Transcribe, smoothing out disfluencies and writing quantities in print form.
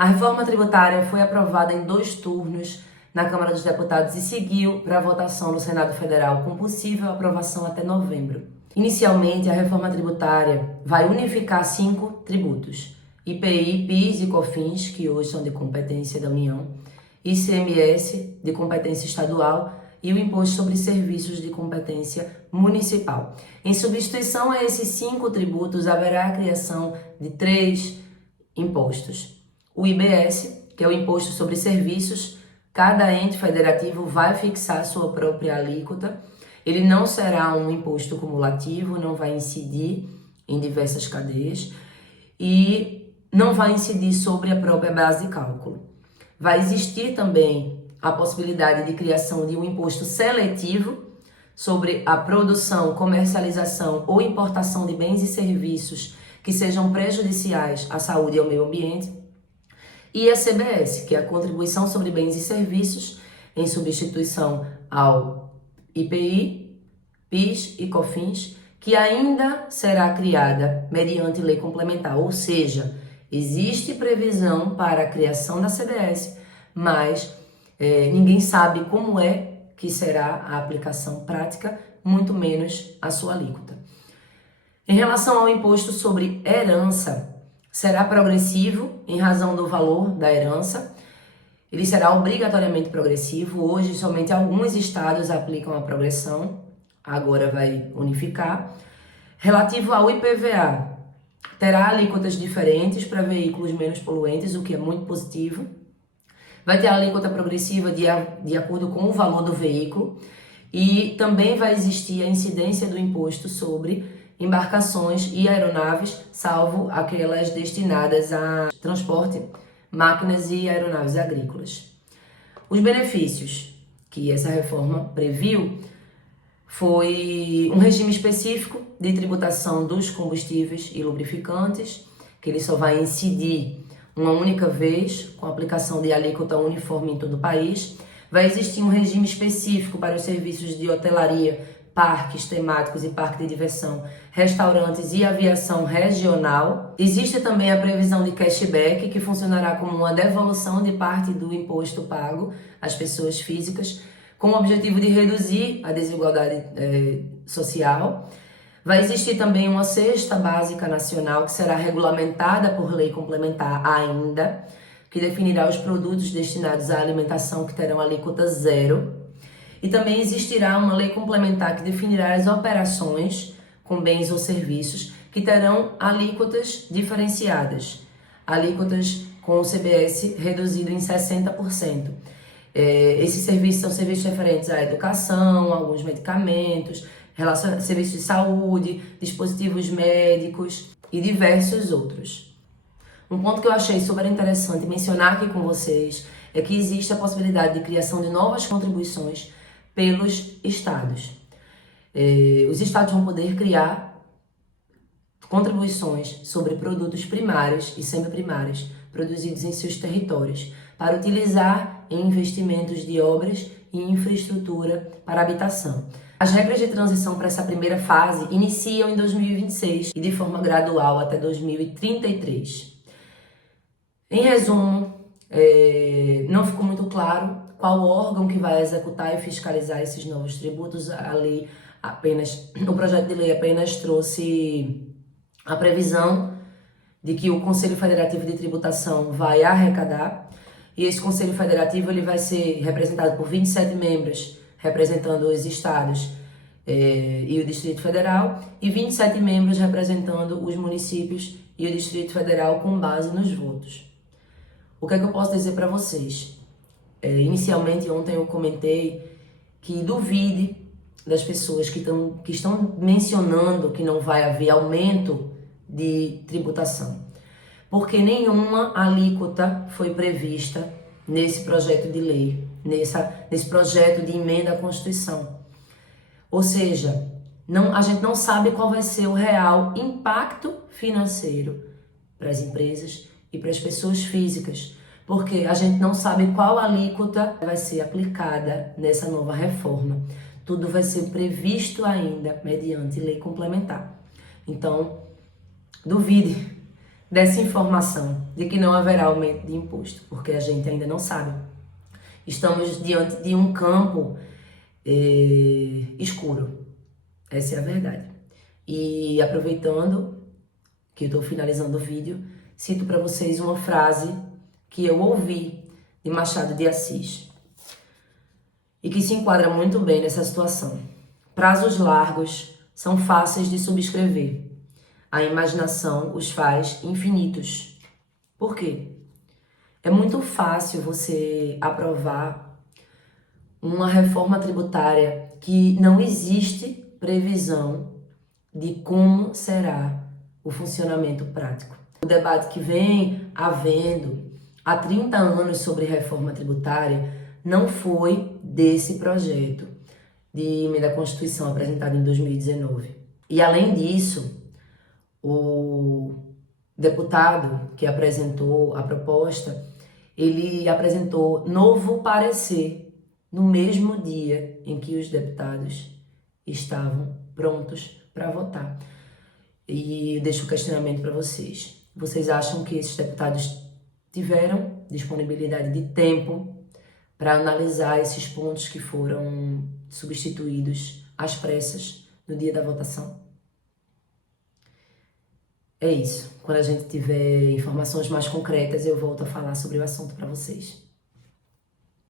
A reforma tributária foi aprovada em 2 turnos na Câmara dos Deputados e seguiu para a votação no Senado Federal, com possível aprovação até novembro. Inicialmente, a reforma tributária vai unificar 5 tributos: IPI, PIS e COFINS, que hoje são de competência da União, ICMS, de competência estadual, e o Imposto sobre Serviços, de competência municipal. Em substituição a esses 5 tributos, haverá a criação de 3 impostos. O IBS, que é o Imposto sobre Serviços, cada ente federativo vai fixar sua própria alíquota. Ele não será um imposto cumulativo, não vai incidir em diversas cadeias e não vai incidir sobre a própria base de cálculo. Vai existir também a possibilidade de criação de um imposto seletivo sobre a produção, comercialização ou importação de bens e serviços que sejam prejudiciais à saúde e ao meio ambiente. E a CBS, que é a Contribuição sobre Bens e Serviços, em substituição ao IPI, PIS e COFINS, que ainda será criada mediante lei complementar, ou seja, existe previsão para a criação da CBS, mas ninguém sabe como é que será a aplicação prática, muito menos a sua alíquota. Em relação ao imposto sobre herança, será progressivo em razão do valor da herança. Ele será obrigatoriamente progressivo. Hoje, somente alguns estados aplicam a progressão, agora vai unificar. Relativo ao IPVA, terá alíquotas diferentes para veículos menos poluentes, o que é muito positivo. Vai ter a alíquota progressiva de acordo com o valor do veículo e também vai existir a incidência do imposto sobre embarcações e aeronaves, salvo aquelas destinadas a transporte, máquinas e aeronaves agrícolas. Os benefícios que essa reforma previu foi um regime específico de tributação dos combustíveis e lubrificantes, que ele só vai incidir uma única vez, com a aplicação de alíquota uniforme em todo o país. Vai existir um regime específico para os serviços de hotelaria, parques temáticos e parque de diversão, restaurantes e aviação regional. Existe também a previsão de cashback, que funcionará como uma devolução de parte do imposto pago às pessoas físicas, com o objetivo de reduzir a desigualdade social. Vai existir também uma cesta básica nacional, que será regulamentada por lei complementar ainda, que definirá os produtos destinados à alimentação que terão alíquota zero. E também existirá uma lei complementar que definirá as operações com bens ou serviços que terão alíquotas diferenciadas, alíquotas com o CBS reduzido em 60%. Esses serviços são serviços referentes à educação, alguns medicamentos, serviços de saúde, dispositivos médicos e diversos outros. Um ponto que eu achei super interessante mencionar aqui com vocês é que existe a possibilidade de criação de novas contribuições pelos estados. Os estados vão poder criar contribuições sobre produtos primários e semiprimários produzidos em seus territórios para utilizar em investimentos de obras e infraestrutura para habitação. As regras de transição para essa primeira fase iniciam em 2026 e de forma gradual até 2033. Em resumo, não ficou muito claro qual órgão que vai executar e fiscalizar esses novos tributos. O projeto de lei apenas trouxe a previsão de que o Conselho Federativo de Tributação vai arrecadar, e esse Conselho Federativo ele vai ser representado por 27 membros, representando os estados e o Distrito Federal, e 27 membros representando os municípios e o Distrito Federal com base nos votos. O que é que eu posso dizer para vocês? Inicialmente, ontem eu comentei que duvide das pessoas que estão mencionando que não vai haver aumento de tributação, porque nenhuma alíquota foi prevista nesse projeto de lei, nesse projeto de emenda à Constituição. Ou seja, a gente não sabe qual vai ser o real impacto financeiro para as empresas e para as pessoas físicas, porque a gente não sabe qual alíquota vai ser aplicada nessa nova reforma. Tudo vai ser previsto ainda mediante lei complementar. Então, duvide dessa informação de que não haverá aumento de imposto, porque a gente ainda não sabe. Estamos diante de um campo escuro, essa é a verdade. E aproveitando que eu estou finalizando o vídeo, cito para vocês uma frase que eu ouvi de Machado de Assis e que se enquadra muito bem nessa situação. Prazos largos são fáceis de subscrever. A imaginação os faz infinitos. Por quê? É muito fácil você aprovar uma reforma tributária que não existe previsão de como será o funcionamento prático. O debate que vem havendo há 30 anos sobre reforma tributária não foi desse projeto de emenda à Constituição apresentado em 2019. E além disso, o deputado que apresentou a proposta, ele apresentou novo parecer no mesmo dia em que os deputados estavam prontos para votar. E eu deixo o questionamento para vocês. Vocês acham que esses deputados tiveram disponibilidade de tempo para analisar esses pontos que foram substituídos às pressas no dia da votação? É isso. Quando a gente tiver informações mais concretas, eu volto a falar sobre o assunto para vocês.